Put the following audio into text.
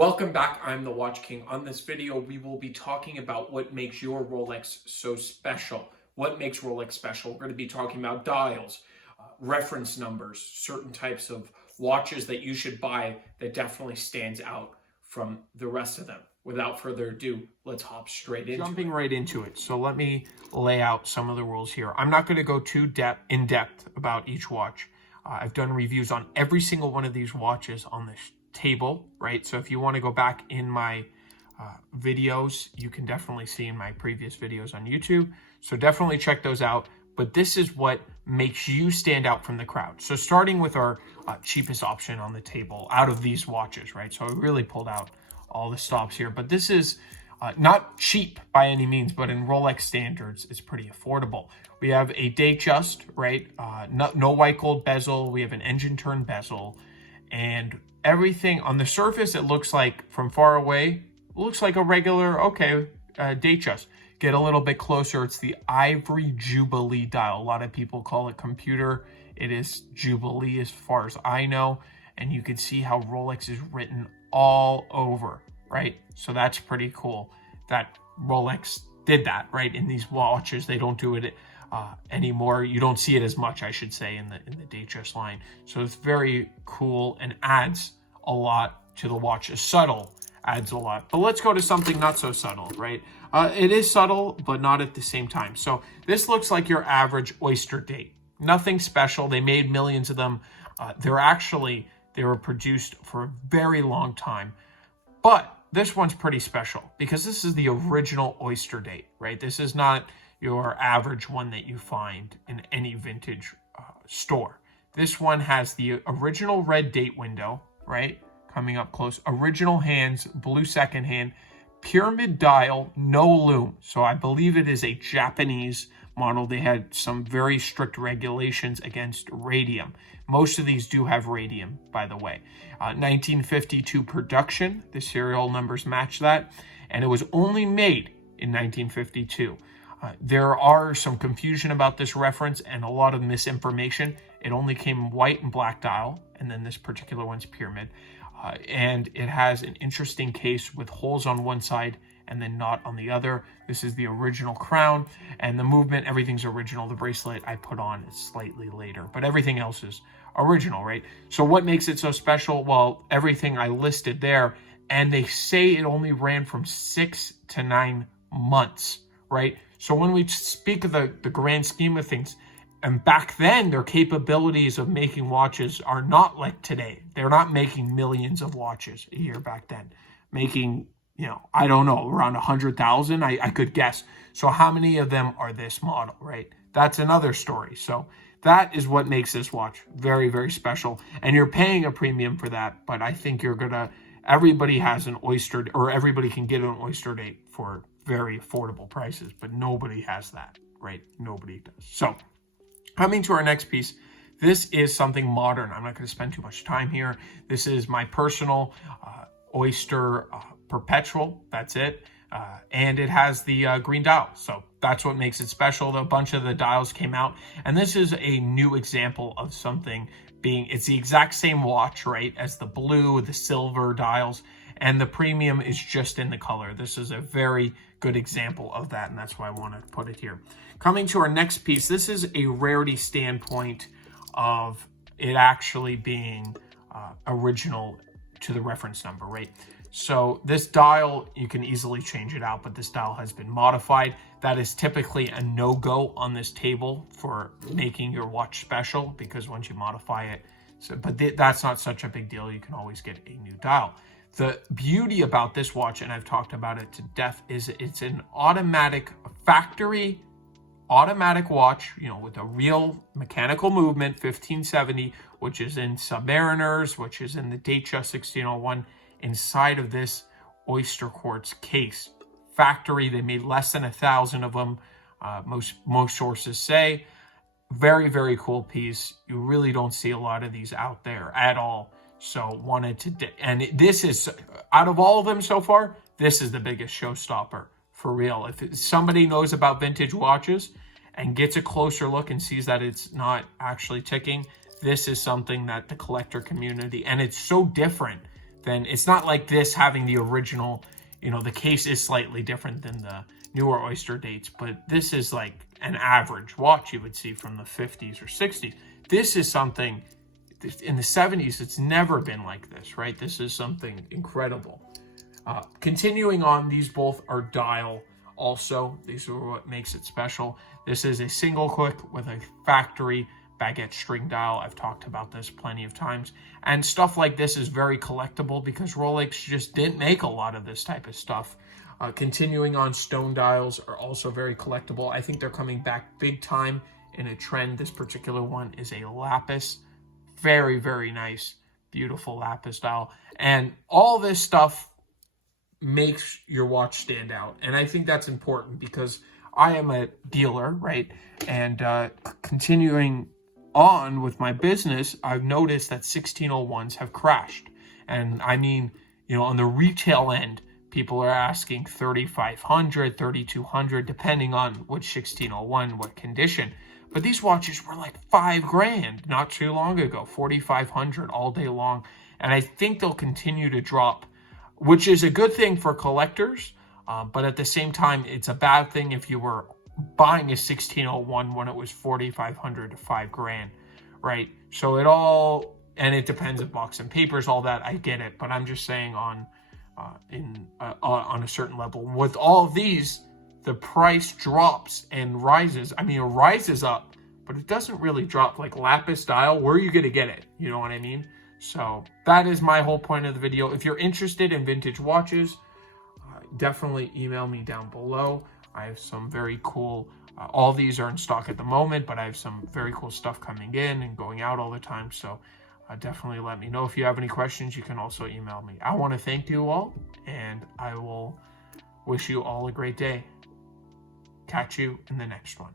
Welcome back, I'm the Watch King. On this video, we will be talking about what makes your Rolex so special. What makes Rolex special? We're going to be talking about dials, reference numbers, certain types of watches that you should buy that definitely stands out from the rest of them. Without further ado, let's hop straight into it. Jumping right into it. So let me lay out some of the rules here. I'm not going to go too in depth about each watch. I've done reviews on every single one of these watches on this table, right? So if you want to go back in my videos, you can definitely see in my previous videos on YouTube. So definitely check those out. But this is what makes you stand out from the crowd. So starting with our cheapest option on the table out of these watches, right? So I really pulled out all the stops here, but this is not cheap by any means, but in Rolex standards, it's pretty affordable. We have a Datejust, right? No white gold bezel. We have an engine turn bezel, and everything on the surface, it looks like from far away, looks like a regular, Datejust. Get a little bit closer. It's the Ivory Jubilee dial. A lot of people call it computer. It is Jubilee as far as I know. And you can see how Rolex is written all over, right? So that's pretty cool that Rolex did that, right? In these watches, they don't do it anymore. You don't see it as much, I should say, in the Datejust line. So it's very cool and adds a lot to the watch. It's subtle, adds a lot. But let's go to something not so subtle, right? It is subtle, but not at the same time. So this looks like your average oyster date. Nothing special. They made millions of them. They were produced for a very long time. But this one's pretty special because this is the original oyster date, right? This is not your average one that you find in any vintage store. This one has the original red date window, right? Coming up close. Original hands, blue second hand, pyramid dial, no lume. So I believe it is a Japanese model. They had some very strict regulations against radium. Most of these do have radium, by the way. 1952 production. The serial numbers match that. And it was only made in 1952. There are some confusion about this reference and a lot of misinformation. It only came white and black dial, and then this particular one's pyramid. And it has an interesting case with holes on one side and then not on the other. This is the original crown, and the movement, everything's original. The bracelet I put on is slightly later, but everything else is original, right? So what makes it so special? Well, everything I listed there, and they say it only ran from 6 to 9 months, right? So when we speak of the grand scheme of things, and back then, their capabilities of making watches are not like today. They're not making millions of watches a year back then. Making, I don't know, around 100,000, I could guess. So how many of them are this model, right? That's another story. So that is what makes this watch very, very special. And you're paying a premium for that, but I think everybody has an oyster, or everybody can get an oyster date for very affordable prices, but nobody has that, right? Nobody does. So coming to our next piece, this is something modern. I'm not going to spend too much time here. This is my personal Oyster Perpetual. That's it. And it has the green dial. So that's what makes it special. A bunch of the dials came out. And this is a new example of something it's the exact same watch, right, as the blue, the silver dials. And the premium is just in the color. This is a very good example of that, and that's why I want to put it here. Coming to our next piece, this is a rarity standpoint of it actually being original to the reference number, right? So this dial, you can easily change it out, but this dial has been modified. That is typically a no-go on this table for making your watch special, because once you modify it, but that's not such a big deal. You can always get a new dial. The beauty about this watch, and I've talked about it to death, is it's an factory automatic watch, with a real mechanical movement, 1570, which is in Submariners, which is in the Datejust 1601, inside of this oyster quartz case. Factory, they made less than 1,000 of them, most sources say. Very, very cool piece. You really don't see a lot of these out there at all. So and this is, out of all of them so far, this is the biggest showstopper, for real. If somebody knows about vintage watches and gets a closer look and sees that it's not actually ticking, this is something that the collector community, and it's so different then it's not like this having the original, the case is slightly different than the newer Oyster dates, but this is like an average watch you would see from the 50s or 60s. This is something in the 70s, it's never been like this, right? This is something incredible. Continuing on, these both are dial also. These are what makes it special. This is a single click with a factory baguette string dial. I've talked about this plenty of times. And stuff like this is very collectible because Rolex just didn't make a lot of this type of stuff. Continuing on, stone dials are also very collectible. I think they're coming back big time in a trend. This particular one is a lapis. Very, very nice, beautiful lapis dial. And all this stuff makes your watch stand out. And I think that's important because I am a dealer, right? And continuing on with my business, I've noticed that 1601s have crashed. And I mean, on the retail end, people are asking 3,500, 3,200, depending on which 1601, what condition. But these watches were like $5,000 not too long ago, 4,500 all day long. And I think they'll continue to drop, which is a good thing for collectors. But at the same time, it's a bad thing if you were buying a 1601 when it was 4,500 to $5,000, right? So it depends if box and papers, all that, I get it. But I'm just saying on a certain level, with all of these, the price drops and rises. I mean, it rises up, but it doesn't really drop like lapis dial. Where are you going to get it? You know what I mean? So that is my whole point of the video. If you're interested in vintage watches, definitely email me down below. I have some very cool, all these are in stock at the moment, but I have some very cool stuff coming in and going out all the time. So definitely let me know. If you have any questions, you can also email me. I want to thank you all, and I will wish you all a great day. Catch you in the next one.